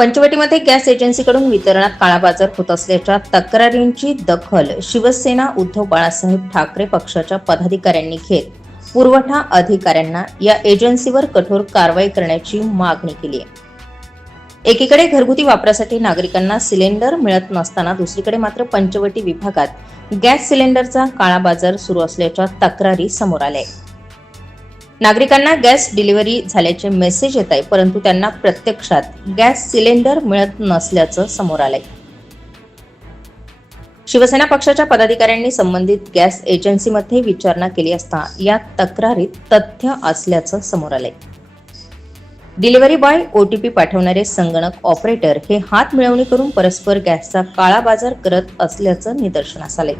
पंचवटीमध्ये gas एजन्सीकडून वितरणात काळाबाजार होत असल्याच्या तक्रारींची दखल शिवसेना उद्धव बाळासाहेब ठाकरे पक्षाच्या पदाधिकाऱ्यांनी घेत पुरवठा अधिकाऱ्यांना या एजन्सीवर कठोर कारवाई करण्याची मागणी केली आहे। एकीकडे घरगुती वापरासाठी नागरिकांना सिलेंडर मिळत नसताना दुसरीकडे मात्र पंचवटी विभागात गॅस सिलेंडरचा काळाबाजार सुरू असल्याच्या तक्रारी समोर आल्या आहेत। नागरिकांना गॅस डिलिव्हरी झाल्याचे मेसेज येत आहे, परंतु त्यांना प्रत्यक्षात गॅस सिलेंडर मिळत नसल्याचं समोर आलंय। शिवसेना पक्षाच्या पदाधिकाऱ्यांनी संबंधित गॅस एजन्सीमध्ये विचारणा केली असता या तक्रारीत तथ्य असल्याचं समोर आलंय। डिलिव्हरी बॉय ओटीपी पाठवणारे संगणक ऑपरेटर हे हात मिळवणी करून परस्पर गॅसचा काळाबाजार करत असल्याचं निदर्शनास आलंय।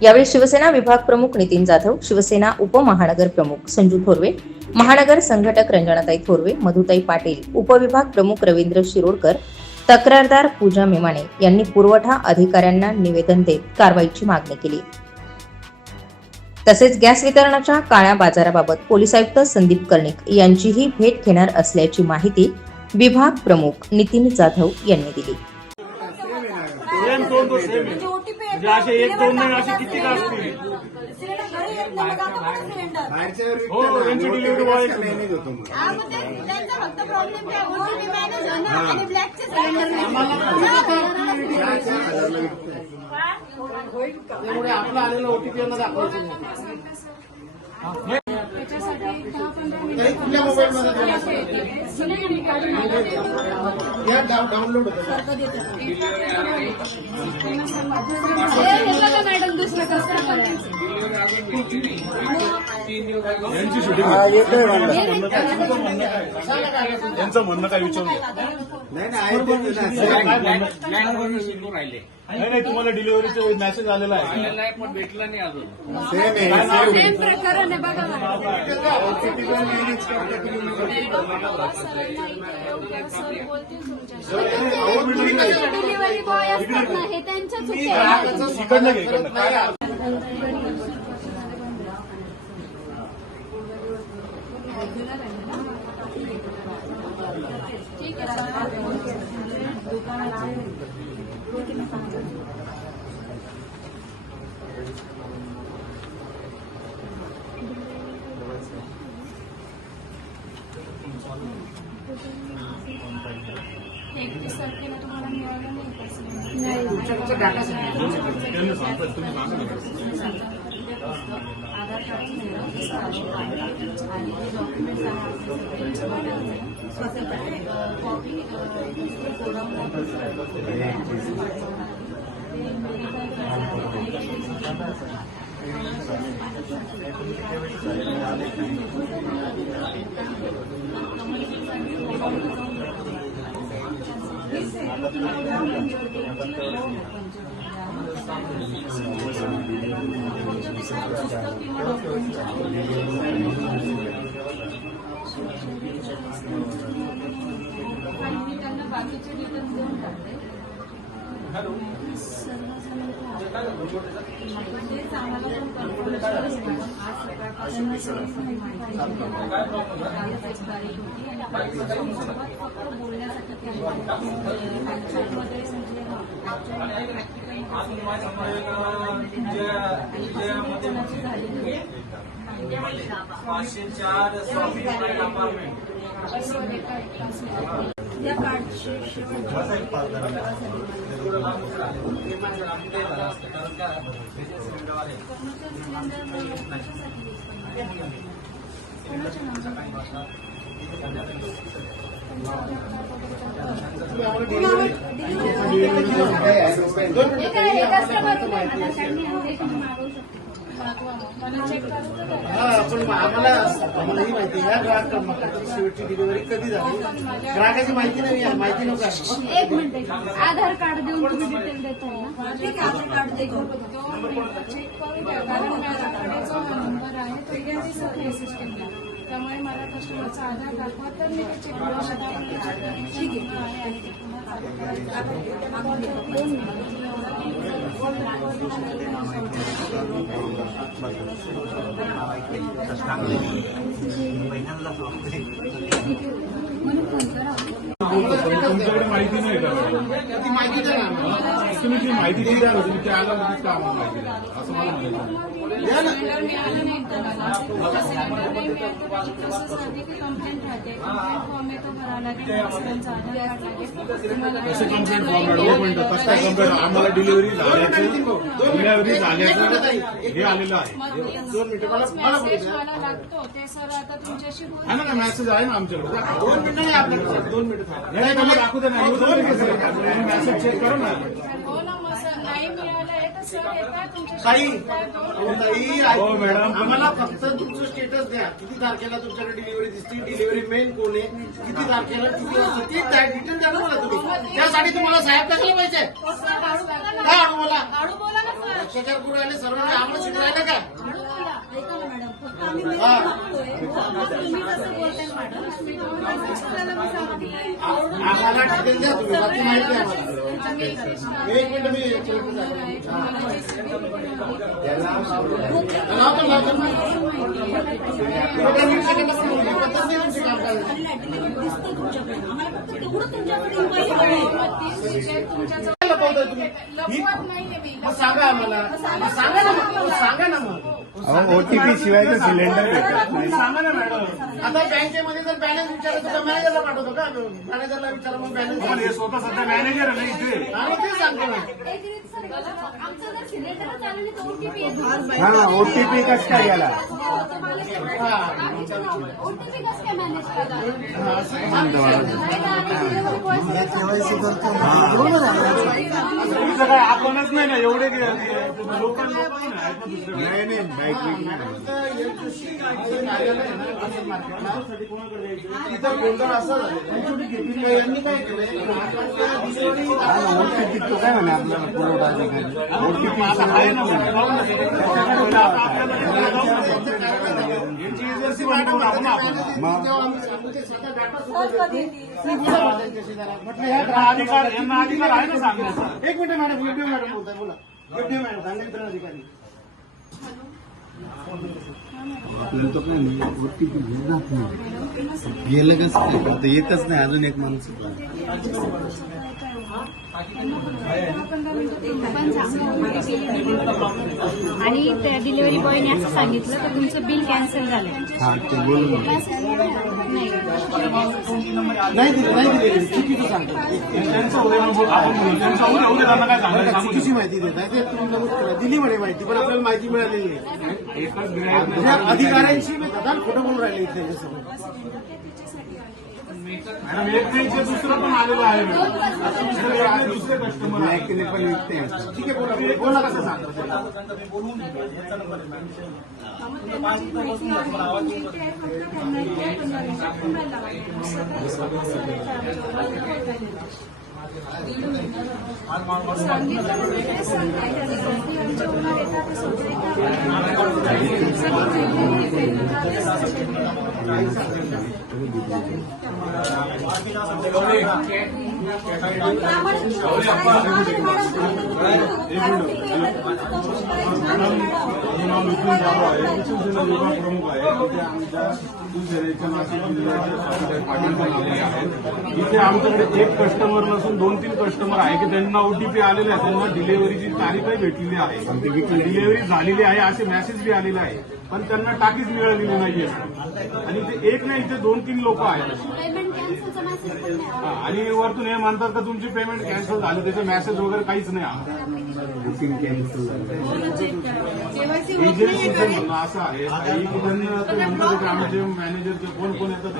यावेळी शिवसेना विभाग प्रमुख नितीन जाधव, शिवसेना उपमहानगर प्रमुख संजू थोरवे, महानगर संघटक रंजनाताई थोरवे, मधुताई पाटील, उपविभाग प्रमुख रवींद्र शिरोडकर, तक्रारदार पूजा मेमाणे यांनी पुरवठा अधिकाऱ्यांना निवेदन देत कारवाईची मागणी केली। तसेच गॅस वितरणाच्या काळ्या बाजाराबाबत पोलीस आयुक्त संदीप कर्णिक यांचीही भेट घेणार असल्याची माहिती विभाग प्रमुख नितीन जाधव यांनी दिली। यांचं म्हणणं काय विचारू नाही, तुम्हाला डिलिव्हरीचा मेसेज आलेला आहे पण भेटला नाही अजून। सेम प्रकरण आहे बघा। डिलिव्हरी बॉय असतात ना, हे त्यांच्या चुकी। तुम्हाला मिळालं नाही आधार बाकीचे डिटेल्स देऊन टाकते। तेच आम्हाला पण आज सकाळपासून तारीख होती आणि फक्त बोलण्यासाठी या कार्डचे पण आम्हाला ही माहिती आहे ग्राहकाची शेवटची डिलिव्हरी कधी झाली ग्राहकाची माहिती नाही आहे, माहिती नको। एक मिनिट, आधार कार्ड देऊन तुम्ही डिटेल देताय ना? ठीक आहे, आधार कार्ड देतो चेक करून द्या, कारण माझ्याकडे जो नंबर आहे तो एजन्सीचा सिस्टमला, त्यामुळे मला कस्टमरचा आधार दाखवा तर मी ते चेक करू शकतो। ठीक आहे। तुमच्याकडे माहिती नाही का मॅडम? ती माहिती द्या ना आम्हाला. तुम्ही ती माहिती दिली द्या ना, तुम्ही त्या आला लगेच का आम्हाला माहिती द्या असं मला म्हणायचं. द्या ना. सिलेंडर मिळालं नाही कोणाला. सिलेंडर नाही मिळालं तर त्याची प्रोसेस आधी की कंप्लेंट राहते. कंप्लेंट फॉर्म येतो भरावा लागेल, त्यांचं आधार कार्ड लागेल. कसे कंप्लेंट फॉर्म मॅडम? एक मिनिट, कसं काय कंप्लेंट? आम्हाला डिलिव्हरी झाल्याचं हे आलेलं आहे. दोन मिनिटं मला बोलू मेसेज द्या. मला लागतो ते सर आता तुमच्याशी बोलतो. आहे ना, मेसेज आहे ना आमच्याकडे. 2 मिनिटं नाही आपल्याकडे. 2 मिनिटं थांबा. नाही मला दाखवू दे ना, मेसेज चेक करू ना. हो ना, मग सर नाही मिळालंय तर सर येतात तुमच्याशी ताई, बोलतात. ताई, हो, मॅडम. आम्हाला फक्त तुमचं स्टेटस द्या. किती तारखेला तुमच्याकडे डिलिव्हरी दिसते, डिलिव्हरी मेन कोण आहे, किती तारखेला किती वाजता, ती डिटेल द्या ना मला तुम्ही. त्यासाठी तुम्हाला साहेब टाकले पाहिजे. सर, हळू बोला ना. काय हळू बोला? हळू बोला ना सर. भ्रष्टाचार करू राहिले सर्वांनी आम्हाला शिकू राहिले का? हळू बोला. ऐका ना मॅडम, फक्त आम्ही मेल हा. मागतोय. तुम्ही कसं बोलताय मॅडम? मी दोन मेसेज करायला मी सांगते. आम्हाला डिटेल द्या तुम्ही, बाकी माहिती आहे आम्हाला. आम्ही एक मिनिट मी चेक लावतो. नीट सेकंड पद्धत नाही आमची काम करायची. आणि लाईट दिसतं तुमच्याकडे. आम्हाला फक्त तेवढं तुमच्याकडे इन्क्वायरी हवी. तुमच्या लपवताय तुम्ही. लपवत नाहीये मी. मग सांगा आम्हाला. मग सांगा ना मग. सांगा ना मग. ओटीपी शिवाय तर सिलेंडर भेटत नाही. सांगा ना मॅडम. आता बँकेमध्ये जर बॅलन्स विचारायचं तर मॅनेजरला पाठवतो का? मॅनेजरला विचारा मग पण बॅलन्स. हे स्वतः सध्या मॅनेजर आहे ना इथे. आम्ही ते सांगतो ना. आमचं जर सिलेंडरच आलं नाही तर ओटीपी येतो. हा ओटीपी कसं काय गेला? ओटीपी कसं काय मॅनेज करतात? तुमचं काय आपणच नाही ना एवढे लोकांना नाही नाही बाईक इथं गोंधळ असा झाला. यांनी काय केलंय? ओटीपी तो काय म्हणे आपल्याला पुरवठा अधिकारी ओटीपी आहे ना यांची एजन्सी बनवून आपण तेव्हा आम्ही सांगू ते स्वतः डाटा सुद्धा देतील. मी बोला त्यांच्याशी जरा. म्हटलं ह्या यांना अधिकार आहे ना सांगण्याचा. एक मिनिट मॅडम, एफडीओ मॅडम बोलताय, बोला. एफडीओ मॅडम, धान्य वितरण अधिकारी. आपल्याला तो काय नाही ओटीपी घेत नाही. गेलं कसं काय आता येतच नाही अजून एक माणूस. आणि त्या डिलिव्हरी बॉयने असं सांगितलं तर तुमचं बिल कॅन्सल झालंय. हा ते बोलून नाही दिले चुकीचं सांगतो. चुकीची माहिती देत आहे ते तुम्ही नमूद करा. दिली म्हणे माहिती, पण आपल्याला माहिती मिळालेली नाही. एकच म्हणजे अधिकाऱ्यांशी मी दादा खोटं बोलून राहिले इथे सगळं. मॅडम एक त्यांचे दुसरं पण आलेलं आहे मॅडम. दुसरे कस्टमर आहे. नाही पण विकते ठीक आहे, बोला बोला कसं सांगतो. सांगितलं ना मी तेच सांगते. आमच्या ओनर येतात ते सगळे विभाग प्रमुख आहे. तिथे आमच्या शिवसेनेच्या नाशिक जिल्ह्याचे पाटील बनवले आहेत. इथे आमच्याकडे एक कस्टमर नसून 2-3 कस्टमर आहे की त्यांना ओटीपी आलेले आहे. त्यांना डिलिव्हरीची तारीखही भेटलेली आहे, डिलिव्हरी झालेली आहे असे मेसेज बी आलेले आहे, पण त्यांना टाकीच मिळालेली नाहीये. आणि ते एक नाही, इथे 2-3 लोक आहेत. पेमेंट कॅन्सलचा मेसेज पण नाही आला. आणि वरतून हे म्हणतात का तुमची पेमेंट कॅन्सल झाली, त्याचे मेसेज वगैरे काहीच नाही आला. बुकिंग कॅन्सल झालं. एजन्सीचं म्हणणं असं आहे की त्यांना ते म्हणतात की आमचे मॅनेजर जे कोण येतात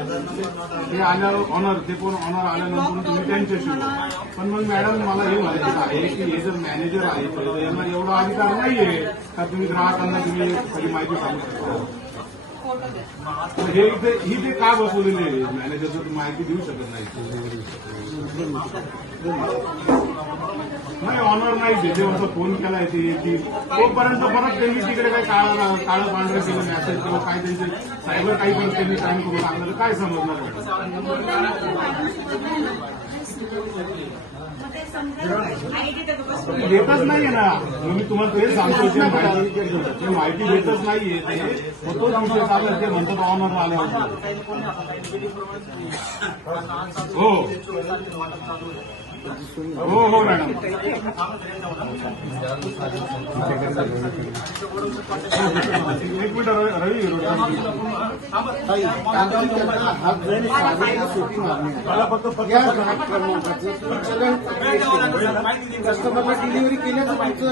ते आल्यावर ऑनर ते कोण ऑनर आल्यानंतर तुम्ही त्यांच्याशी बोला. पण मग मॅडम मला हे म्हणायचं आहे की हे जर मॅनेजर आहे तर यांना एवढा अधिकार नाहीये का तुम्ही ग्राहकांना तुम्ही सगळी माहिती सांगू शकता. हे इथे का बसवलेले आहे मॅनेजर जर माहिती देऊ शकत नाही. नाही ऑनर नाही जेव्हा फोन केलाय ते येतील तोपर्यंत परत त्यांनी तिकडे काही काळं पांढरं केलं मॅसेज किंवा काय त्यांचे सायबर काही पण त्यांनी टाइम करून आणलं काय समजणार. देतच नाहीये ना, मी तुम्हाला तेच सांगतो, ते माहिती देतच नाहीये ते, मग तोच विषय चालला, ते म्हणतात ऑनर आले हो हो हो मॅडम. एक मिनिट रवी कस्टमरला डिलिव्हरी केल्याचं तुमचं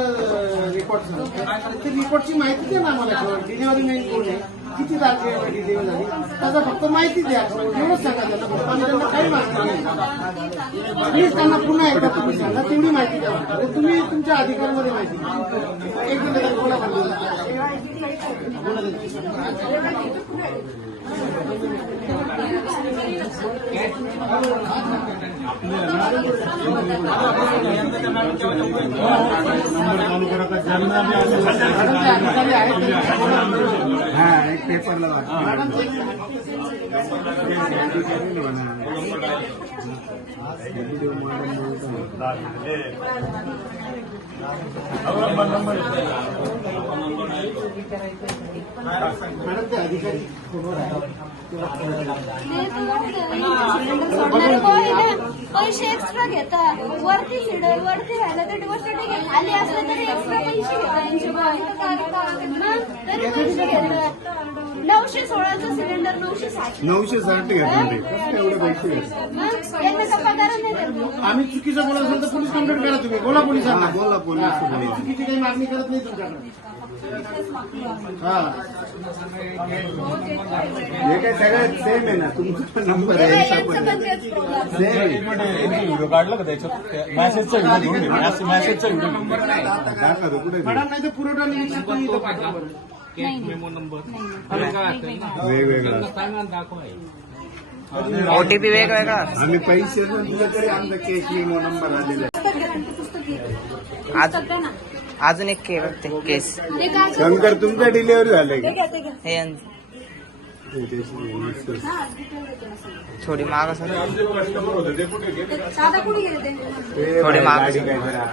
रेकॉर्ड सांगतं, ते रिपोर्टची माहिती द्या ना आम्हाला. डिलिव्हरी मेन कोण आहे, किती तारखेला डिलिव्हरी झाली, त्याचा फक्त माहिती द्या, एवढंच सांगा त्यांना. फक्त आम्ही त्यांना काही माहिती नाही, प्लीज त्यांना पुन्हा एकदा तुम्ही सांगा, तेवढी माहिती द्या. म्हणजे तुम्ही तुमच्या अधिकारामध्ये माहिती द्या. एक मिनिट बोला हा एक पेपरला मॅडम ते अधिकारी पैसे एक्स्ट्रा घेतात, वरती सिडर वरती राहिलं तर गोष्ट ठीक आहे, खाली असलं तरी एक्स्ट्रा पैसे घेतात, तरी पैसे घेतात. 916चं सिलेंडर 960 960 घेतले एवढे पैसे घेतले. यांना पगार नाही देत. आम्ही चुकीचं बोलत असेल तर पोलीस कंप्लेंट करा तुम्ही. बोला पोलिसांना. हा, बोला पोलीस. आम्ही चुकीची काही मागणी करत नाही तुमच्याकडे. हा हे काय सगळ्यात सेम आहे ना, तुमचा नंबर आहे यांचं पण तेच problem. सेम व्हिडिओ काढला का त्याच्यात मेसेजचा व्हिडिओ मेसेजचा व्हिडिओ दाखवा तो कुठे मॅडम नाही तर पुरवठा निरीक्षक तुम्ही इथं पाठवा बरं. वेगवेगळा ओटीपी वेगवेगळा. आम्ही पैसे दिले तरी आमचा केस मेमो नंबर आलेला आहे. अजून एक केस शंकर तुमचं डिलिव्हरी झालंय का? हे थोडी माग सर दादा कुठे गेले ते? थोडी माग. गाडी काय जरा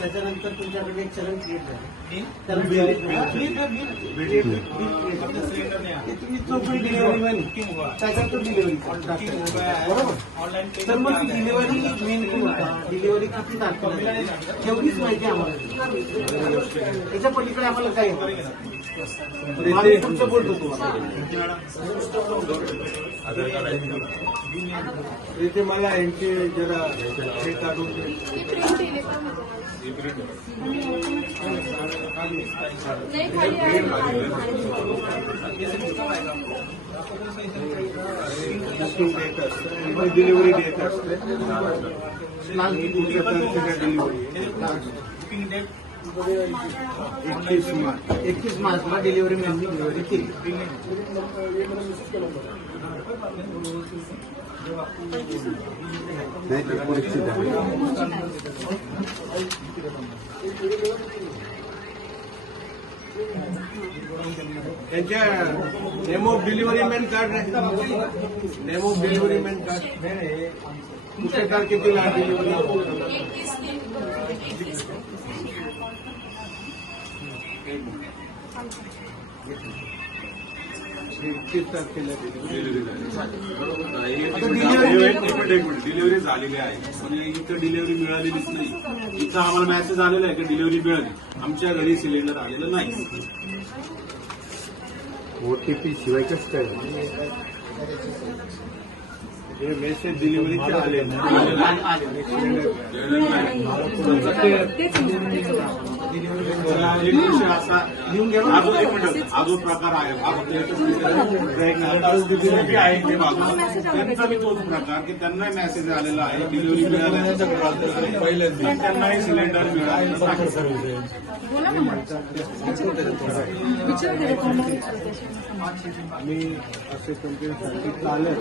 त्याच्यानंतर तुमच्याकडे एक चलन क्रिएट झालं. त्याला तुम्ही चौकडी डिलिव्हरी मॅन त्याच्यात तो डिलिव्हरी बरोबर. तर मग डिलिव्हरी मेन कोण होता, डिलिव्हरी किती तारखेला तेवढीच माहिती आम्हाला. त्याच्या पलीकडे आम्हाला काही तुमचं बोलतो इथे मला यांचे जरा हे काढून डिलिव्हरी देत असते. तुमच्या तारखेला डिलिव्हरी 21 मार्चला डिलिव्हरी मॅननी डिलिव्हरी केली. नाही ते पुढची झाली. त्यांच्या name of delivery man card name of delivery man card कुठल्या तारखेला डिलिव्हरी 21 तारखेला डिलिव्हरी डिलिव्हरी झालेली आहे, पण इथं डिलिव्हरी मिळालेलीच नाही. इथं आम्हाला मेसेज आलेला आहे की डिलिव्हरी मिळाली, आमच्या घरी सिलेंडर आलेलं नाही. ओटीपी शिवाय कसं काय हे मेसेज डिलिव्हरीचे आले असा अजून प्रकार आहे. त्यांचा बी तोच प्रकार की त्यांनाही मेसेज आलेला आहे डिलिव्हरी मिळाल्यानंतर त्यांनाही सिलेंडर मिळालेलं नाही. आम्ही असे कंपनीसाठी चालत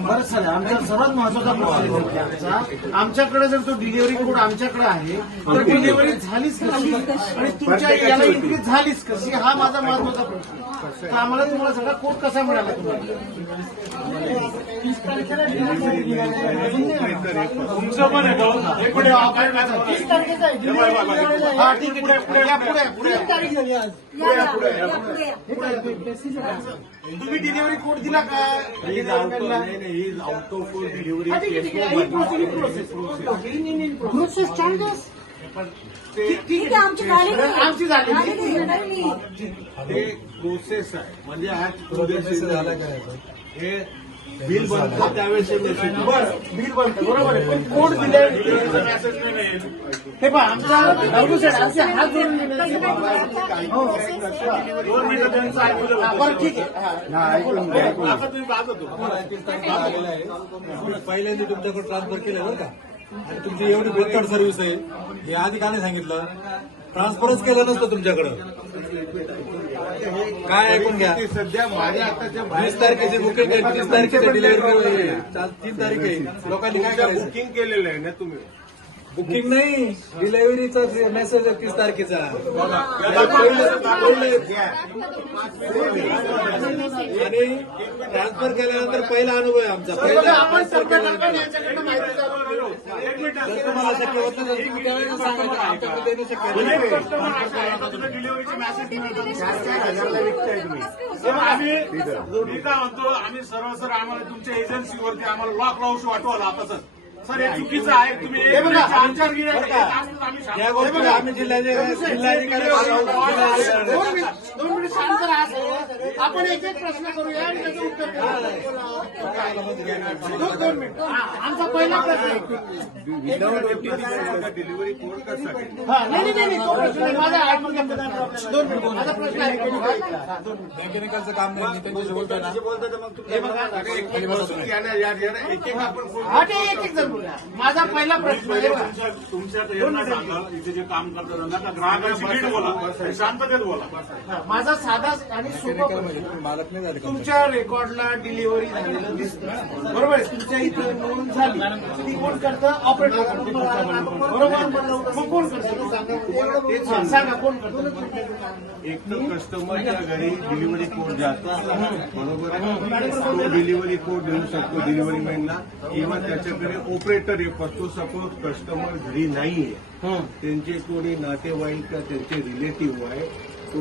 बरं चालेल. आमचा सर्वात महत्वाचा प्रश्न आहे आमचा. आमच्याकडे जर तो डिलिव्हरी कोड आमच्याकडे आहे तर डिलिव्हरी झालीच कशी आणि तुमच्या याला एंट्री झालीच कशी हा माझा महत्वाचा प्रश्न आहे. तर आम्हाला तुम्हाला सगळा कोड कसा मिळाला तुम्हाला? तुमचं पण आहे का? हे पुढे आपण काय करतो? 30 तारखेचा आहे. हा ठीक आहे. पुढे या, पुढे या, पुढे या. तुम्ही डिलिव्हरी कोड दिला का? Out of delivery process charges ठीक आहे, आमची झाली नाही. आमची झाली नाही. ते प्रोसेस आहे. म्हणजे आज उद्या झाला काय हे बिल बनतं त्यावेळेस बरं बिल बनतं बरोबर आहे. पण कोड दिले मेसेज नाही येईल. हे पहा आमचा आमचे हात जोडून दोन मिनिटं त्यांचं ऐकलं होतं. बरं ठीक आहे. आता तुम्ही पाहत होतो. पहिल्यांदा तुमच्याकडे ट्रान्सफर केलं बरं का, आणि तुमची एवढी बेकार सर्व्हिस आहे हे आधी का नाही सांगितलं? ट्रान्सफरच केलं नसतं तुमच्याकडं. काय ऐकून घ्या, सध्या माझ्या आताच्या 20 तारखेची बुकिंग आहे, 30 तारखेची डिलिव्हरी 3 तारीख आहे. लोकांनी काय करायचं? बुकिंग केलेलं आहे ना तुम्ही? बुकिंग नाही, डिलिव्हरीचा मेसेज आहे 30 तारखेचा. आणि ट्रान्सफर केल्यानंतर पहिला अनुभव आहे आमचा. पहिला ट्रान्सफर केल्यानंतर जर तुम्हाला शक्य होत नसेल तुम्ही त्यावेळेला सांगायचं, आमच्याकडे देणं शक्य नाही. अनेक कस्टमर असे आहेत का तुला डिलिव्हरीचे मेसेज आम्ही मी काय म्हणतो, आम्ही सर्व सर आम्हाला तुमच्या एजन्सीवरती आम्हाला लॉक लावूशी वाटवलं आता सर हे चुकीचं आहे. तुम्ही एक बघा, आमच्यावर गिऱ्हाईक आहे, जास्त आम्ही सांगतो. या गोष्टी आम्ही जिल्हाधिकारी दोन मिनिट शांत राहा सर. आपण एक एक प्रश्न करूया आणि त्याचं उत्तर दोन मिनिट. आमचा पहिला प्रश्न डिलिव्हरी कोड कसा नाही तो प्रश्न नाही. माझा ऐकून घ्या. दोन मिनिट माझा प्रश्न आहे. मेकॅनिकलचं काम नाही, मी त्यांच्याशी बोलतोय ना. हे बघा एक एक आपण हा ते एक एक जण बोला. माझा पहिला प्रश्न आहे बघा. तुमच्या यांना सांगा इथे जे काम करतात त्यांना ग्राहकांशी नीट बोला, शांततेत बोला. माझा साधा आणि सोपा प्रश्न. मालक नाही झाले का? तुमच्या रेकॉर्डला डिलिव्हरी झालेलं दिसतं बरोबर आहे. तुमच्या इथं नोंद झाली ती कोण करतं? ऑपरेटर करतो बरोबर. मग कोण करतं? सांगा कोण करतं? एक तर कस्टमरच्या घरी डिलिव्हरी कोड जातो बरोबर आहे. तो डिलिव्हरी कोड देऊ शकतो डिलिव्हरी मॅनला किंवा त्याच्याकडे ऑपरेटर एक असतो. सपोज कस्टमर घरी नाहीये, त्यांचे कोणी नातेवाईक का त्यांचे रिलेटिव्ह आहे, तो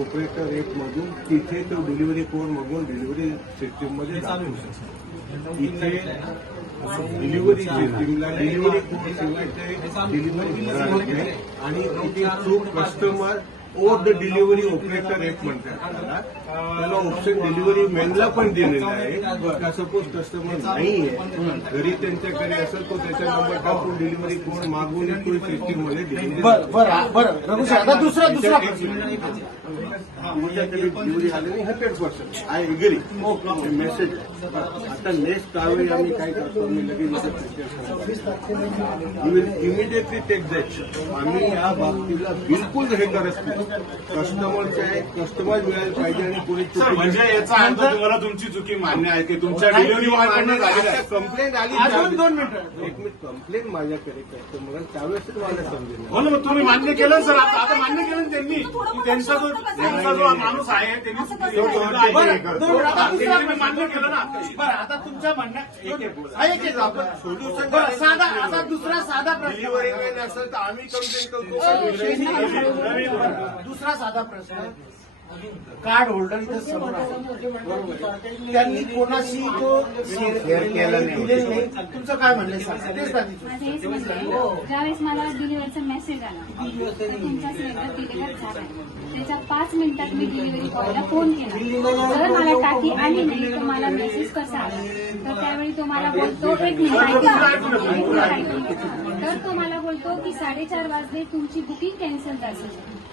ऑपरेटर एक मधून तिथे तो डिलिव्हरी कोड मधून डिलिव्हरी सिस्टीममध्ये दाखवू शकतो. इथे डिलिव्हरी सिस्टीमला डिलिव्हरी कोड शिवाय ते डिलिव्हरी होणार नाही. आणि ती चूक customer or the delivery operator एक म्हणतात त्याला ऑप्शन डिलिव्हरी मॅनला पण दिलेला आहे का सपोज कस्टमर नाहीये घरी त्यांच्याकडे असेल तो त्याचा नंबर टाकून डिलिव्हरी कोड मागून तो सिस्टीममध्ये डिलिव्हरी बरं रघु सर आता दुसरा तुमच्याकडे डिलिव्हरी आली नाही 100% आय एग्री मेसेज. आता नेक्स्ट त्यावेळी आम्ही काय करतो, आम्ही लगेच इमिडिएटली टेक दॅट. आम्ही या बाबतीला बिलकुल हे करत नाही. कस्टमरचे आहे कस्टमर मिळायला पाहिजे आणि कोणी सर म्हणजे याचा अर्थ तुम्हाला तुमची चुकी मान्य आहे की तुमच्या डिलिव्हरी बॉयकडनं झालेली आहे. कंप्लेंट आली अजून 2 मिनिटं. एक मिनिट कंप्लेंट माझ्याकडे कस्टमर त्यावेळेस तुम्हाला समजेल. हो ना, मग तुम्ही मान्य केलं सर. आता मान्य केलं ना त्यांनी की त्यांचा जो माणूस आहे त्यांनी चुकी केलेलं आहे. त्यांनी मान्य केलं ना. बरं आता तुमच्या म्हणण्यात एक आपण सोल्युशन आता दुसरा साधा प्रश्न. डिलिव्हरी मॅन असेल तर आम्ही कंप्लेंट करतो. दुसरा साधा प्रश्न. कार्ड होल्डर इथे समोर आहे. त्यांनी कोणाशी तो शेअर केला नाही. तुमचं काय म्हणणं आहे? तेच माझं हेच म्हणणं आहे, ज्यावेळेस मला डिलिव्हरीचा मेसेज आला तर तुमचा सिलेंडर डिलिव्हर झाला, त्याच्या 5 मिनिटात मी डिलिव्हरी बॉयला फोन केला. जर मला टाकी आली नाही तर मला मेसेज कसा आला, तर त्यावेळी तो मला बोलतो एक मिनिट तर तो मला बोलतो की 4:30 वाजले तुमची बुकिंग कॅन्सल झाली.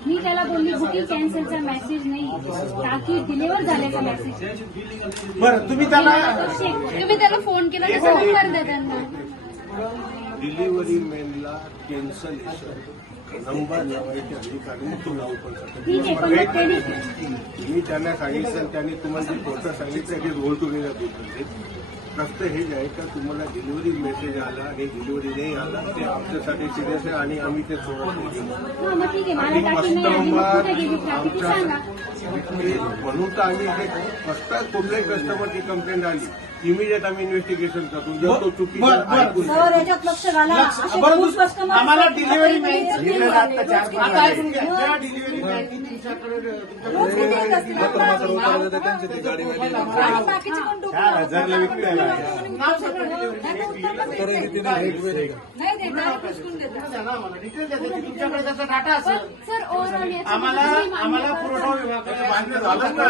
मी त्याला बोलली बुकिंग कॅन्सलचा मेसेज नाही, टाकी डिलिव्हर झाल्याचा मेसेज. बरं तुम्ही तुम्ही त्याला फोन केला तर नंबर द्या त्यांना. डिलिव्हरी मॅनला कॅन्सलेशन नंबर लावायचे अधिकारी तो लावू पण ठीक आहे, पण मग त्यांनी शकतो. मी त्यांना सांगितलं, त्यांनी तुम्हाला जे खोटं सांगितलं ते रोल टुगेदर देत. फक्त हे जे आहे का तुम्हाला डिलिव्हरी मेसेज आला आणि डिलिव्हरी नाही आला ते आमच्यासाठी सिरियस आहे आणि आम्ही ते सोडत नाही. हा मग ठीक आहे, मला टाकी नाही आली, मग कुठे गेली ट्रॅफिक सांगा. म्हणून तर आम्ही हे फक्त कुठल्याही कस्टमरची कंप्लेंट आली इमिजिएट आम्ही इन्व्हेस्टिगेशन करतो. जर तो चुकीचा ऐकून सर याच्यात लक्ष घाला. असे बरं, खूप customer आम्हाला असतात. डिलिव्हरी काही मॅन दिलेलं आता नाही. आता ऐकून घ्या. ज्या डिलिव्हरी मॅननी तुमच्याकडे रोज किती येत असतील आपल्याला? त्यांची ती गाडी वाली आणि बाकीचे पण डोकं लावतात. त्यांना उत्तर पण देत नाही. नाही देत, direct उचलून देतात. द्या ना आम्हाला डिटेल द्या त्याची. तुमच्याकडे त्याचा डाटा असेल. सर ओव्हरऑल याचं आम्हाला तुम्ही मान्य आम्हाला करा. पुरवठा विभागाकडे मान्य झालं ना.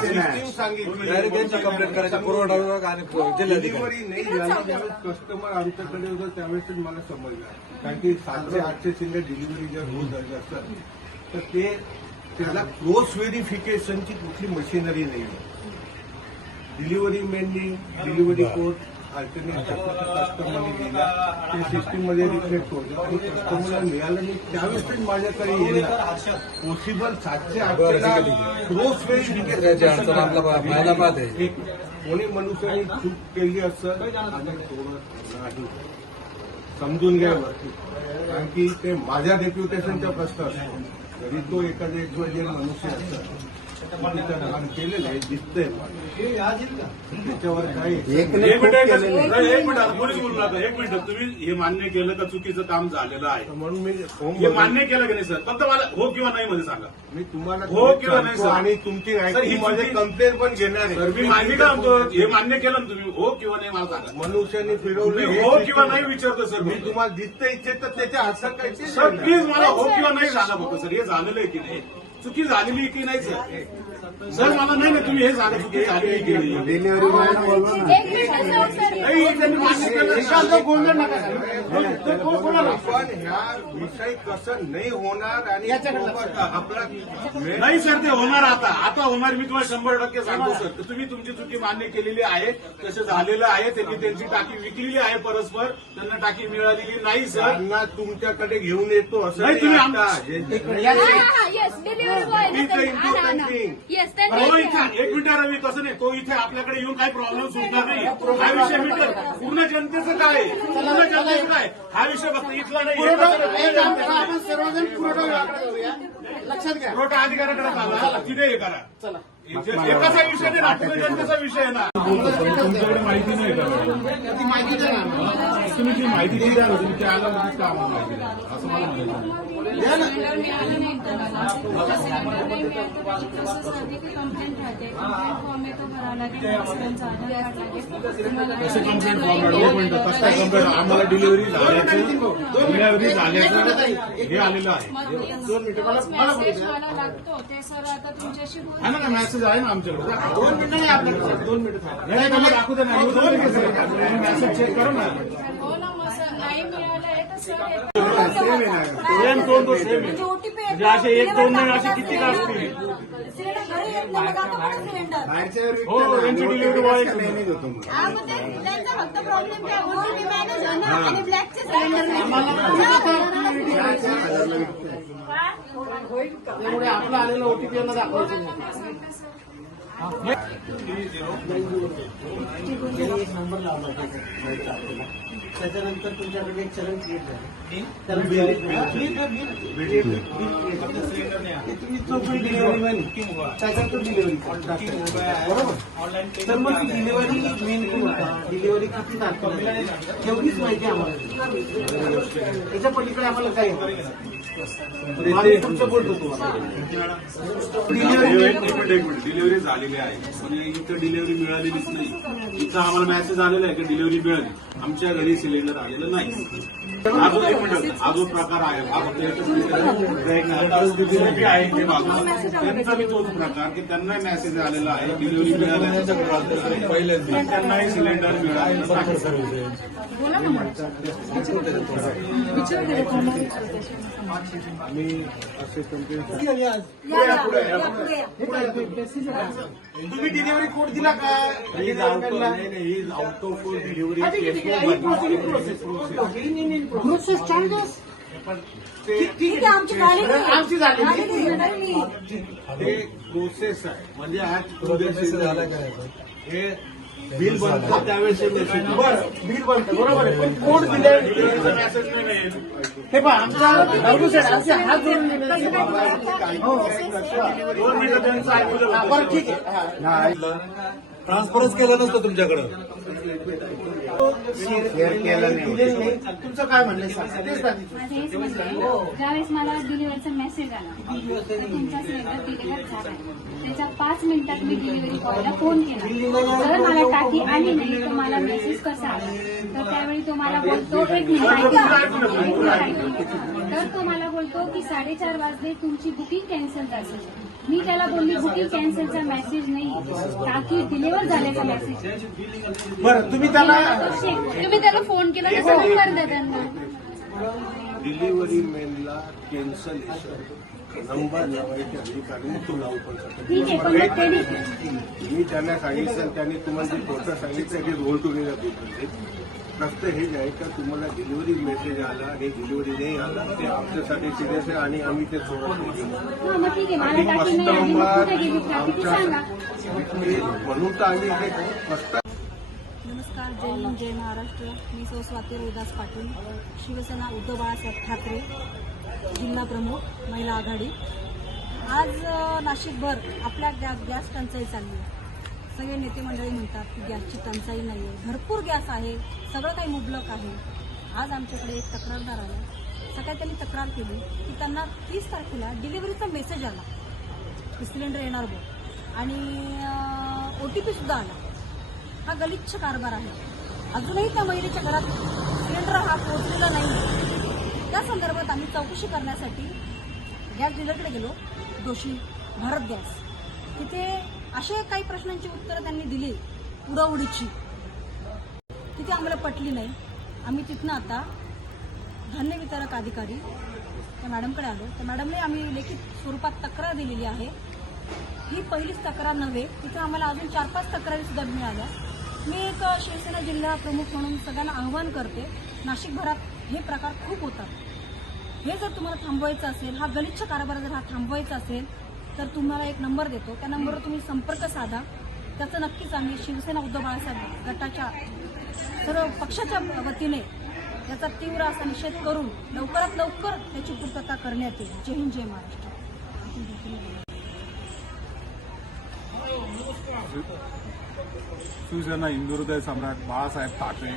सिस्टीम सांगितली डायरेक्ट यांची कंप्लेंट करायची पुरवठा विभाग आणि जिल्हाधिकारी. डिलिव्हरी नाही झाली ज्यावेळेस कस्टमर आमच्याकडे होतं त्यावेळेस मला समजलं. कारण की 700-800 चिल्लर डिलिव्हरी जर होत झाली असतात तर ते त्याला क्रॉस व्हेरिफिकेशनची कुठली मशिनरी नाही आहे. डिलिव्हरी मॅननी डिलिव्हरी कोड अल्टरनेट कस्टमरने दिला ते सिस्टीममध्ये रिफ्लेक्ट होतं आणि कस्टमरला मिळालं नाही त्यावेळेस माझ्याकडे येणार पॉसिबल 700-800 क्रॉस अडचण आपला फायदा पाहते. कोणी मनुष्याने चूक केली असेल आणि सोडत नाही. समजून घ्या वरती. कारण की ते माझ्या रेप्युटेशनचा प्रश्न असतो. जरी तो एखादा एक मनुष्य असेल चुकीचं काम केलेलं आहे दिसतंय त्याच्यावर काय एक मिनिट कोणीच बोलू नका. एक मिनिट तुम्ही हे मान्य केलं का चुकीचं काम झालेलं आहे? म्हणून मी हे मान्य केलं की नाही सर? फक्त मला हो किंवा नाही मध्ये सांगा. मी तुम्हाला हो किंवा नाही, सर? आणि तुमची सर, ही माझे चुकी- कंप्लेंट पण घेणार आहे. तर मी मान्य का म्हणतो हे मान्य केलं ना तुम्ही? हो किंवा नाही मला सांगा. मनुष्याने फिरवलं तुम्ही हे हो system. किंवा नाही विचारतो सर मी तुम्हाला दिसतं इच्छित तर त्याच्या हातात काय ते सर नाही. प्लीज मला हो किंवा नाही सांगा फक्त सर. हे झालेलं आहे की नाही? चुकी झालेली आहे की नाही सर? सर मला नाही ना तुम्ही हे सांगा चुकी झालेली आहे की नाही? एक मिनिट सर, सर, नाही, त्यांनी मान्य केलं. निशांत गोंधळ नका करू. कोणाला पण ह्या विषय कसं नाही होणार आणि आपला नाही सर ते होणार आता होणार. मी तुम्हाला 100% सांगतो सर. तर तुम्ही तुमची चुकी मान्य केलेली आहे. तसं झालेलं आहे. त्यांनी त्यांची टाकी विकलेली आहे परस्पर. त्यांना टाकी मिळालेली नाही सर. त्यांना तुमच्याकडे घेऊन येतो असं नाही, तुम्ही आम- आता. जे- yes delivery boy Please the important thing. Yes हो त्यांनी इथे एक मिनिट रवी तसं नाही. तो इथे आपल्याकडे येऊन काही प्रॉब्लेम सुटणार नाही. हा विषय मिटल. पूर्ण जनतेचं काय? पूर्ण जनतेचं काय? हा विषय फक्त इथला नाही. एक काम करा, आपण सर्वजण पुरवठा विभागाकडे जाऊया. लक्षात घ्या. पुरवठा अधिकाऱ्याकडे चाला तिथे हे करा. चला. एकाचा विषय नाही ना. पूर्ण जनतेचा विषय आहे ना. तुमच्याकडे माहिती नाही का? ती माहिती द्या ना आम्हाला. तुम्ही ती माहिती दिली आहे तुम्ही त्या आला म्हणजे का आम्हाला माहिती द्या असं मला म्हणायचं. द्या ना. सिलेंडर मिळालं नाही तर मला. सिलेंडर नाही मिळालं तर त्याची प्रोसेस आधी ती कंप्लेंट राहते. कंप्लेंट फॉर्म येतो भरावा लागेल. त्यांचं आधार कार्ड लागेल. तुम्हाला कसे कंप्लेंट फॉर्म एक मिनिट कसं काय कंप्लेंट? आम्हाला डिलिव्हरी झाल्याचं हे आलेलं आहे. मेसेज मला लागतो ते सर आता तुमच्याशी बोल. आहे ना मेसेज आहे ना आमच्याकडे. 2 मिनिटं नाही आपल्याकडे. 2 मिनिटं थांबा. नाही मला दाखवू दे ना. मेसेज चेक करू ना. हो ना मग सर नाही मिळालं आहे तर सर हे- सेम दोन तो सेम आहे. म्हणजे OTP म्हणजे असे 1-2 नाही असे किती का असतील? सिलेंडर घरी येत नाही, मग आता पण सिलेंडर. हो यांची डिलिव्हरी बॉय हा, मग ते त्यांचा फक्त प्रॉब्लेम काय OTP मॅनेज आहे ना आणि ब्लॅकचे सिलेंडर त्यामुळे आपलं आलेलं ओटीपी यांना दाखवायचं नाही. एक नंबर लावला होता. त्याच्यानंतर तुमच्याकडे एक चलन क्रिएट झालं. त्याला तुम्ही चौकडी डिलिव्हरी मॅन त्याच्यानंतर डिलिव्हरी बरोबर. तर मग डिलिव्हरी मेन कोण होता, डिलिव्हरी किती तारखेला एवढीच माहिती आम्हाला. त्याच्या पलीकडे आम्हाला काही तुमचं बोलतो तुम्हाला डिलिव्हरी झालेली आहे पण इथं डिलिव्हरी मिळालेलीच नाही. इथं आम्हाला मेसेज आलेला आहे की डिलिव्हरी मिळाली. आमच्या घरी सिलेंडर आलेलं नाही. अजून एक मिनिट हा जो प्रकार आहे हा फक्त एकच आहे ते बाजूला त्यांचा बी तोच प्रकार की त्यांना मेसेज आलेला आहे डिलिव्हरी मिळाल्याचं पहिल्यांदा त्यांनाही सिलेंडर मिळालेलं नाही. आम्ही असे कंप्लेंट तुम्ही डिलिव्हरी कोड दिला का? ही out of delivery process charges ठीक आहे, आमची झाली ते प्रोसेस आहे. म्हणजे आज उद्या झाला काय हे बिल बनतं त्यावेळेस हे मेसेज बरं बिल बनतं बरोबर आहे, पण कोड दिले हे पहा आमचा आमचे हात जोडून बरं ठीक आहे. ट्रान्सफरन्स केलं नसतं तुमच्याकडं. तुमचं काय म्हणणं आहे सांगा. तेच ना तिथे. माझं हेच म्हणणं आहे, ज्यावेळेस मला डिलिव्हरीचा मेसेज आला तर तुमचा सिलेंडर डिलिव्हर झाला, त्याच्या 5 मिनिटात मी डिलिव्हरी बॉयला फोन केला. जर मला टाकी आली नाही तर मला मेसेज कसा आला, तर त्यावेळी तो मला बोलतो, एक मिनिट तर तो मला बोलतो की 4:30 वाजले तुमची बुकिंग कॅन्सल असेल. मी त्याला बोलली बुकिंग कॅन्सलचा मेसेज नाही, टाकी डिलिव्हर झाल्याचा मेसेज. बरं तुम्ही त्याला तुम्ही त्याला फोन केला तर फोन कर द्या त्यांना. डिलिव्हरी मॅनला कॅन्सलेशन नंबर लावायच्या अधिकाऱ्याने तो लावू पण ठीक आहे, पण मग त्यांनी शकतो. मी त्यांना सांगितलं, त्यांनी तुम्हाला जे खोटं सांगितलं ते रोल टुगेदर पीपल. फक्त हे जे आहे का तुम्हाला डिलिव्हरी मेसेज आला आणि डिलिव्हरी नाही आला ते आमच्यासाठी सिरियस आहे आणि आम्ही ते सोडत नाही. हा मग ठीक आहे, मला टाकी नाही आली मग कुठे गेली टाकी ती सांगा. म्हणून तर आम्ही हे फक्त नमस्कार, जय हिंद, जय महाराष्ट्र. मी सौ स्वाती रोहिदास पाटील, शिवसेना उद्धव बाळासाहेब ठाकरे, जिल्हा प्रमुख महिला आघाडी. आज नाशिकभर आपल्या गॅस टंचाई चालली आहे. सगळे नेते मंडळी म्हणतात की गॅसची टंचाई नाही आहे, भरपूर गॅस आहे, सगळं काही मुबलक आहे. आज आमच्याकडे एक तक्रारदार आला. सकाळी त्यांनी तक्रार केली की त्यांना 30 तारखेला डिलिव्हरीचा मेसेज आला की सिलेंडर येणार बघ, आणि OTP सुद्धा आला. हा गलिच्छ कारभार आहे. अजूनही त्या महिलेच्या घरात सिलेंडर हा पोहोचलेला नाही. त्या संदर्भात आम्ही चौकशी करण्यासाठी गॅस डीलरकडे गेलो. दोषी भारत गॅस, तिथे असे काही प्रश्नांची उत्तरं त्यांनी दिली उडवडीची, तिथे आम्हाला पटली नाही. आम्ही तिथनं आता धान्य वितरक अधिकारी त्या मॅडमकडे आलो. त्या मॅडमने आम्ही लिखित स्वरूपात तक्रार दिलेली आहे. ही पहिलीच तक्रार नव्हे, तिथे आम्हाला अजून 4-5 तक्रारी सुद्धा मिळाल्या. मी एक शिवसेना जिल्हा प्रमुख म्हणून सगळ्यांना आवाहन करते, नाशिकभरात हे प्रकार खूप होतात. हे जर तुम्हाला थांबवायचं असेल, हा गलिच्छ कारभार जर हा थांबवायचा असेल तर तुम्हाला एक नंबर देतो, त्या नंबरवर तुम्ही संपर्क साधा. त्याचं नक्कीच आम्ही शिवसेना उद्धव बाळासाहेब गटाच्या सर्व पक्षाच्या वतीने याचा तीव्र असा निषेध करून लवकरात लवकर त्याची पूर्तता करण्यात येईल. जय हिंद, जय महाराष्ट्र. शिवसेना हिंदुहृदय सम्राट बाळासाहेब ठाकरे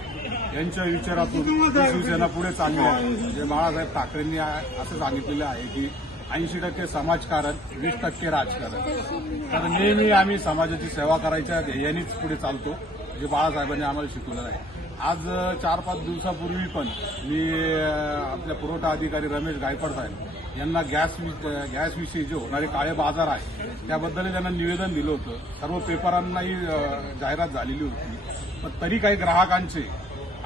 यांच्या विचारातून ही शिवसेना पुढे चालली आहे. म्हणजे बाळासाहेब ठाकरेंनी असं सांगितलेलं आहे की 80% समाजकारण, 20% राजकारण. तर नेहमी आम्ही समाजाची सेवा करायच्या ध्येयानेच पुढे चालतो, जे बाळासाहेबांनी आम्हाला शिकवलं आहे. आज 4-5 दिवसापूर्वी पण मी आपल्या पुरवठा अधिकारी रमेश गायकवाड साहेब यांना गॅसविषयी जे होणारे काळे बाजार आहे त्याबद्दल त्यांना निवेदन दिलं होतं. सर्व पेपरांनाही जाहिरात झालेली होती. पण तरी काही ग्राहकांचे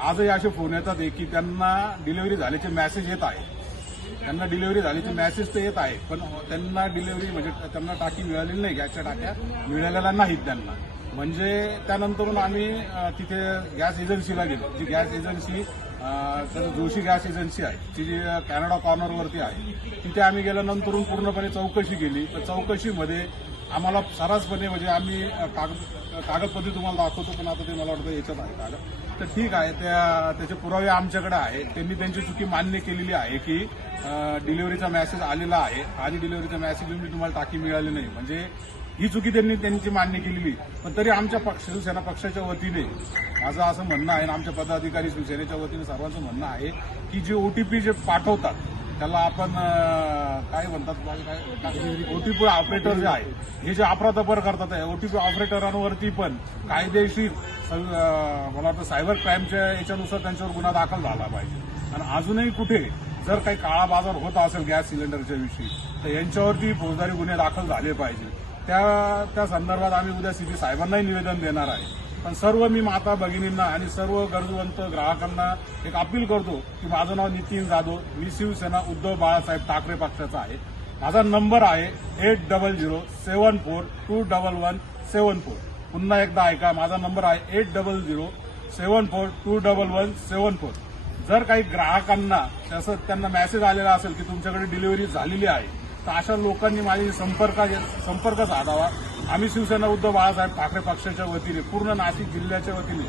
आजही असे फोन येतात की त्यांना डिलिव्हरी झाल्याचे मेसेज येत आहे. त्यांना डिलिव्हरी झाल्याचे मेसेज तर येत आहे, पण त्यांना डिलिव्हरी म्हणजे त्यांना टाकी मिळालेली नाही, गॅसच्या टाक्या मिळालेल्या नाहीत त्यांना. म्हणजे त्यानंतरून आम्ही तिथे गॅस एजन्सीला गेलो. जी gas agency Joshi gas agency आहे, ती जी कॅनडा कॉर्नरवरती आहे, तिथे आम्ही गेल्यानंतरून पूर्णपणे चौकशी केली. तर चौकशीमध्ये आम्हाला सर्रासपणे म्हणजे आम्ही कागदपत्रे तुम्हाला दाखवतो, पण आता ते मला वाटतं याच्यात आहे कागद. तर ठीक आहे, त्याचे पुरावे आमच्याकडे आहे. त्यांनी त्यांची चुकी मान्य केलेली आहे की डिलिव्हरीचा मेसेज आलेला आहे आणि डिलिव्हरीचा मेसेज येऊन तुम्हाला टाकी मिळाली नाही. म्हणजे ही चुकी त्यांची मान्य केलेली. पण तरी आमच्या शिवसेना पक्षाच्या वतीने माझं असं म्हणणं आहे, आणि आमच्या पदाधिकारी शिवसेनेच्या वतीने सर्वांचं म्हणणं आहे की जे OTP जे पाठवतात त्याला आपण काय म्हणतात, OTP ऑपरेटर जे आहे हे जे अफरातफर करतात आहे, OTP ऑपरेटरांवरती पण कायदेशीर मला वाटतं सायबर क्राईमच्या याच्यानुसार त्यांच्यावर गुन्हा दाखल झाला पाहिजे. आणि अजूनही कुठे जर काही काळा बाजार होत असेल गॅस सिलेंडरच्या विषयी तर यांच्यावरती फौजदारी गुन्हे दाखल झाले पाहिजे. त्या संदर्भात आम्ही उद्या CP साहेबांनाही निवेदन देणार आहे. पण सर्व मी माता भगिनींना आणि सर्व गरजवंत ग्राहकांना एक अपील करतो की माझं नाव नितीन जाधव, मी शिवसेना उद्धव बाळासाहेब ठाकरे पक्षाचा आहे. माझा नंबर आहे 8007421174. पुन्हा एकदा ऐका, माझा नंबर आहे 8007421174. जर काही ग्राहकांना तसं त्यांना मेसेज आलेला असेल की तुमच्याकडे डिलिव्हरी झालेली आहे, तर अशा लोकांनी माझी संपर्क साधावा. आम्ही शिवसेना उद्धव बाळासाहेब ठाकरे पक्षाच्या वतीने, पूर्ण नाशिक जिल्ह्याच्या वतीने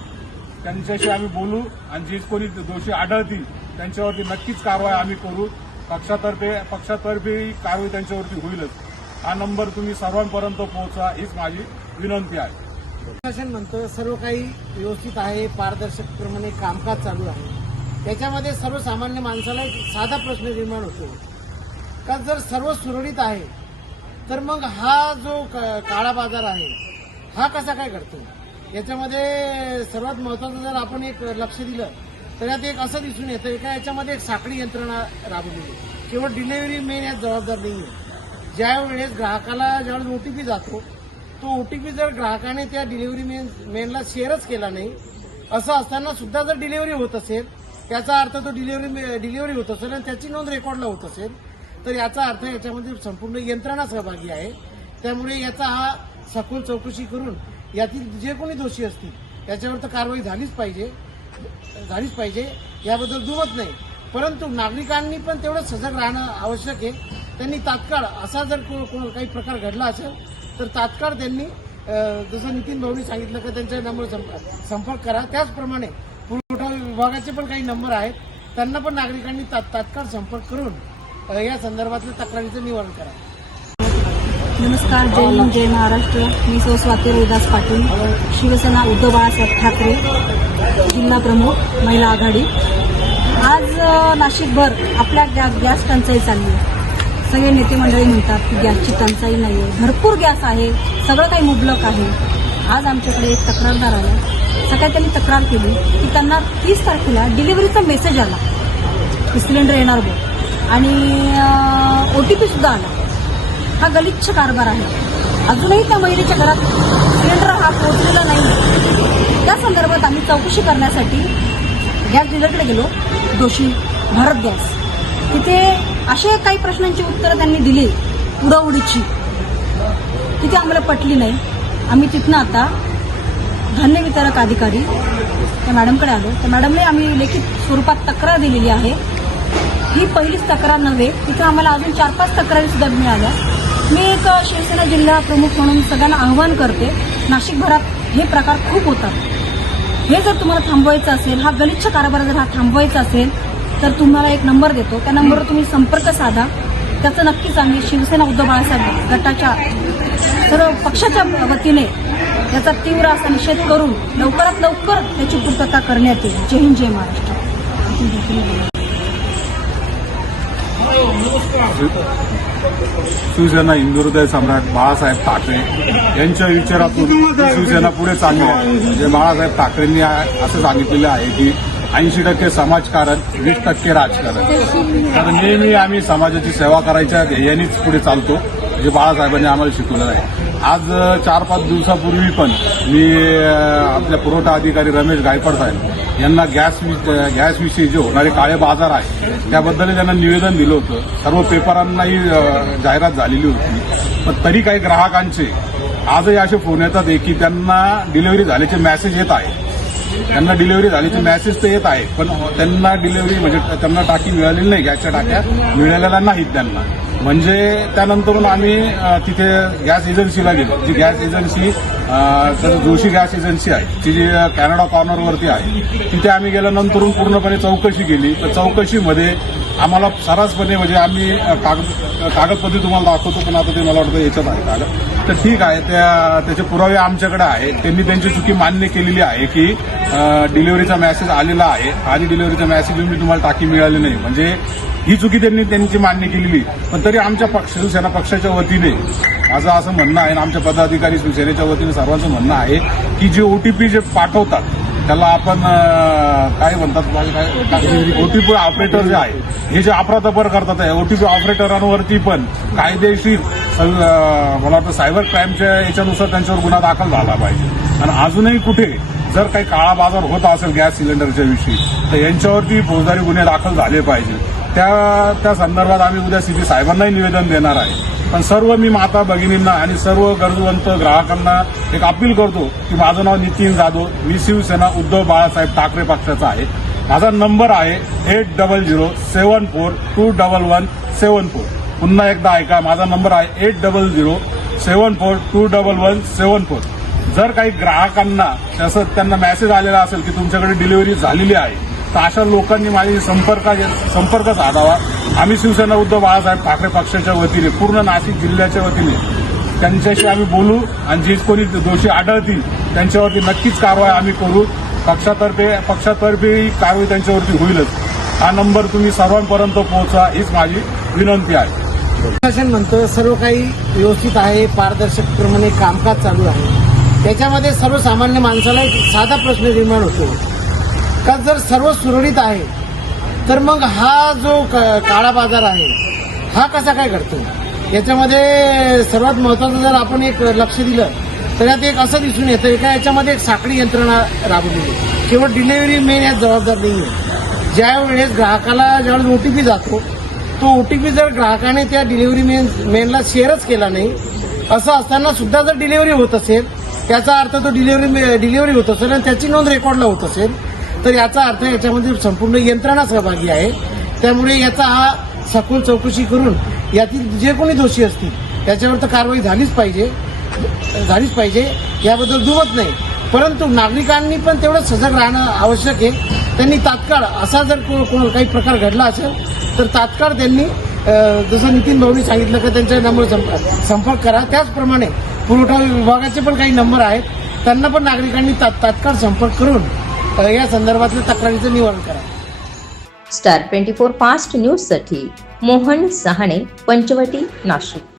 त्यांच्याशी आम्ही बोलू आणि जे कोणी दोषी आढळतील त्यांच्यावरती नक्कीच कारवाई आम्ही करू. पक्षातर्फे कारवाई त्यांच्यावरती होईलच. हा नंबर तुम्ही सर्वांपर्यंत पोहोचवा हीच माझी विनंती आहे. प्रशासन म्हणतं सर्व काही व्यवस्थित आहे, पारदर्शकप्रमाणे कामकाज चालू आहे. त्याच्यामध्ये सर्वसामान्य माणसाला एक साधा प्रश्न निर्माण होतो का जर सर्व सुरळीत आहे तर मग हा जो काळा बाजार आहे हा कसा काय घडतो. याच्यामध्ये सर्वात महत्वाचं जर आपण एक लक्ष दिलं तर यात एक असं दिसून येतं का याच्यामध्ये एक साखळी यंत्रणा राबवलेली. केवळ डिलिव्हरी मेन यात जबाबदार नाही आहे. ज्या वेळेस ग्राहकाला ज्यावेळेस ओटीपी जातो तो ओटीपी जर ग्राहकाने त्या डिलिव्हरी मेनला शेअरच केला नाही, असं असताना सुद्धा जर डिलिव्हरी होत असेल, त्याचा अर्थ तो डिलिव्हरी होत असेल आणि त्याची नोंद रेकॉर्डला होत असेल, तर याचा अर्थ याच्यामध्ये संपूर्ण यंत्रणा सहभागी आहे. त्यामुळे याचा हा सखोल चौकशी करून यातील जे कोणी दोषी असतील त्याच्यावर तर कारवाई झालीच पाहिजे, याबद्दल दुमत नाही. परंतु नागरिकांनी पण तेवढं सजग राहणं आवश्यक आहे. त्यांनी तात्काळ असा जर काही प्रकार घडला असेल तर तात्काळ त्यांनी जसं नितीन भाऊनी सांगितलं की त्यांच्या नंबर संपर्क करा. त्याचप्रमाणे पुरवठा विभागाचे पण काही नंबर आहेत, त्यांना पण नागरिकांनी तात्काळ संपर्क करून या संदर्भातल्या तक्रारीचं निवारण करा. नमस्कार, जय हिंद, जय महाराष्ट्र. मी सौ स्वाती रोहिदास पाटील, शिवसेना उद्धव बाळासाहेब ठाकरे, जिल्हा प्रमुख, महिला आघाडी. आज नाशिकभर आपल्या गॅस टंचाई चालली आहे. सगळे नेते मंडळी म्हणतात की गॅसची टंचाई नाही आहे, भरपूर गॅस आहे, सगळं काही मुबलक आहे. आज आमच्याकडे एक तक्रारदार आला. सकाळी त्यांनी तक्रार केली की त्यांना 30 तारखेला डिलिव्हरीचा मेसेज आला की सिलेंडर येणार बघ, आणि ओटीपी सुद्धा आला. हा गलिच्छ कारभार आहे. अजूनही त्या महिलेच्या घरात सिलेंडर हा पोहोचलेला नाही. त्या संदर्भात आम्ही चौकशी करण्यासाठी गॅस डीलरकडे गेलो, दोषी भारत गॅस. तिथे असे काही प्रश्नांची उत्तरं त्यांनी दिली उडाउडीची, तिथे आम्हाला पटली नाही. आम्ही तिथनं आता धान्य वितरक अधिकारी त्या मॅडमकडे आलो. त्या मॅडमने आम्ही लिखित स्वरूपात तक्रार दिलेली आहे. ही पहिलीच तक्रार नव्हे, तिथं आम्हाला अजून 4-5 तक्रारी सुद्धा मिळाल्या. मी एक शिवसेना जिल्हा प्रमुख म्हणून सगळ्यांना आव्हान करते, नाशिकभरात हे प्रकार खूप होतात. हे जर तुम्हाला थांबवायचं असेल, हा गलिच्छ कारभार जर हा थांबवायचा असेल तर तुम्हाला एक नंबर देतो, त्या नंबरवर तुम्ही संपर्क साधा. त्याचं नक्कीच आम्ही शिवसेना उद्धव बाळासाहेब गटाच्या सर्व पक्षाच्या वतीने याचा तीव्र असा निषेध करून लवकरात लवकर त्याची पूर्तता करण्यात येईल. जय हिंद, जय महाराष्ट्र. शिवसेना हिंदुहृदय सम्राट बाळासाहेब ठाकरे यांच्या विचारातून शिवसेना पुढे चालली आहे. म्हणजे बाळासाहेब ठाकरेंनी असं सांगितलेलं आहे की 80% समाजकारण, 20% राजकारण. तर नेहमी आम्ही समाजाची सेवा करायच्या ध्येयानेच पुढे चालतो, जे बाळासाहेबांनी आम्हाला शिकवलं आहे. आज 4-5 दिवसापूर्वी पण मी आपल्या पुरवठा अधिकारी रमेश गायकवाड साहेब यांना गॅसविषयी जे होणारे काळे बाजार आहे त्याबद्दल त्यांना निवेदन दिलं होतं. सर्व पेपरांनाही जाहिरात झालेली होती. पण तरी काही ग्राहकांचे आजही असे फोन येतात की त्यांना डिलिव्हरी झाल्याचे मेसेज येत आहे. त्यांना डिलिव्हरी झाल्याचे मेसेज तर येत आहे, पण त्यांना डिलिव्हरी म्हणजे त्यांना टाकी मिळालेली नाही, गॅसच्या टाक्या मिळालेल्या नाहीत त्यांना. म्हणजे त्यानंतरून आम्ही तिथे गॅस एजन्सीला गेलो. जी gas agency Joshi gas agency आहे, ती जी कॅनडा कॉर्नरवरती आहे, तिथे आम्ही गेल्यानंतरून पूर्णपणे चौकशी केली. तर चौकशीमध्ये आम्हाला सर्रासपणे म्हणजे आम्ही कागदपत्रे तुम्हाला दाखवतो, पण आता ते मला वाटतं याच्यात आहे कागद. तर ठीक आहे, त्याचे पुरावे आमच्याकडे आहेत. त्यांनी त्यांची चुकी मान्य केलेली आहे की डिलिव्हरीचा मेसेज आलेला आहे आणि डिलिव्हरीचा मेसेज येऊन मी तुम्हाला टाकी मिळाली नाही. म्हणजे ही चुकी त्यांची मान्य केलेली. पण तरी आमच्या शिवसेना पक्षाच्या वतीने माझं असं म्हणणं आहे, आणि आमच्या पदाधिकारी शिवसेनेच्या वतीने सर्वांचं म्हणणं आहे की जे ओटीपी जे पाठवतात त्याला आपण काय म्हणतात, ओटीपी ऑपरेटर जे आहे हे जे अफरातफर करतात आहे, ओटीपी ऑपरेटरांवरती पण कायदेशीर मला वाटतं सायबर क्राईमच्या याच्यानुसार त्यांच्यावर गुन्हा दाखल झाला पाहिजे. आणि अजूनही कुठे जर काही काळा बाजार होत असेल गॅस सिलेंडरच्या विषयी तर यांच्यावरती फौजदारी गुन्हे दाखल झाले पाहिजे. त्या संदर्भात आम्ही उद्या सीपी साहेबांनाही निवेदन देणार आहे. पण सर्व मी माता भगिनींना आणि सर्व गरजवंत ग्राहकांना एक अपील करतो की माझं नाव नितीन जाधव, मी शिवसेना उद्धव बाळासाहेब ठाकरे पक्षाचा आहे. माझा नंबर आहे 8007421174. पुन्हा एकदा ऐका, माझा नंबर आहे 8007421174. जर काही ग्राहकांना तसं त्यांना मेसेज आलेला असेल की तुमच्याकडे डिलिव्हरी झालेली आहे, तर अशा लोकांनी माझी संपर्क साधावा. आम्ही शिवसेना उद्धव बाळासाहेब ठाकरे पक्षाच्या वतीने, पूर्ण नाशिक जिल्ह्याच्या वतीने त्यांच्याशी आम्ही बोलू आणि जे कोणी दोषी आढळतील त्यांच्यावरती नक्कीच कारवाई आम्ही करू. पक्षातर्फे कारवाई त्यांच्यावरती होईलच. हा नंबर तुम्ही सर्वांपर्यंत पोहोचा हीच माझी विनंती आहे. प्रशासन म्हणतं सर्व काही व्यवस्थित आहे, पारदर्शकप्रमाणे कामकाज चालू आहे. त्याच्यामध्ये सर्वसामान्य माणसाला एक साधा प्रश्न निर्माण होतो का जर सर्व सुरळीत आहे तर मग हा जो काळा बाजार आहे हा कसा काय घडतो. याच्यामध्ये सर्वात महत्वाचं जर आपण एक लक्ष दिलं तर यात एक असं दिसून येतं का याच्यामध्ये एक साखळी यंत्रणा राबवलेली. केवळ डिलिव्हरी मेन यात जबाबदार नाही आहे. ज्या वेळेस ग्राहकाला ज्यावेळेस ओटीपी जातो तो ओटीपी जर ग्राहकाने त्या डिलिव्हरी मेनला शेअरच केला नाही, असं असताना सुद्धा जर डिलिव्हरी होत असेल, त्याचा अर्थ तो डिलिव्हरी होत असेल आणि त्याची नोंद रेकॉर्डला होत असेल, तर याचा अर्थ याच्यामध्ये संपूर्ण यंत्रणा सहभागी आहे. त्यामुळे याचा हा सखोल चौकशी करून यातील जे कोणी दोषी असतील त्याच्यावर तर कारवाई झालीच पाहिजे, याबद्दल दुमत नाही. परंतु नागरिकांनी पण तेवढं सजग राहणं आवश्यक आहे. त्यांनी तात्काळ असा जर काही प्रकार घडला असेल तर तात्काळ त्यांनी जसं नितीन भाऊनी सांगितलं की त्यांच्या नंबर संपर्क करा. त्याचप्रमाणे पुरवठा विभागाचे पण काही नंबर आहेत, त्यांना पण नागरिकांनी तात्काळ संपर्क करून या संदर्भातल्या तक्रारीचं निवारण करा. स्टार 24 फास्ट न्यूजसाठी मोहन सहाणे, पंचवटी, नाशिक.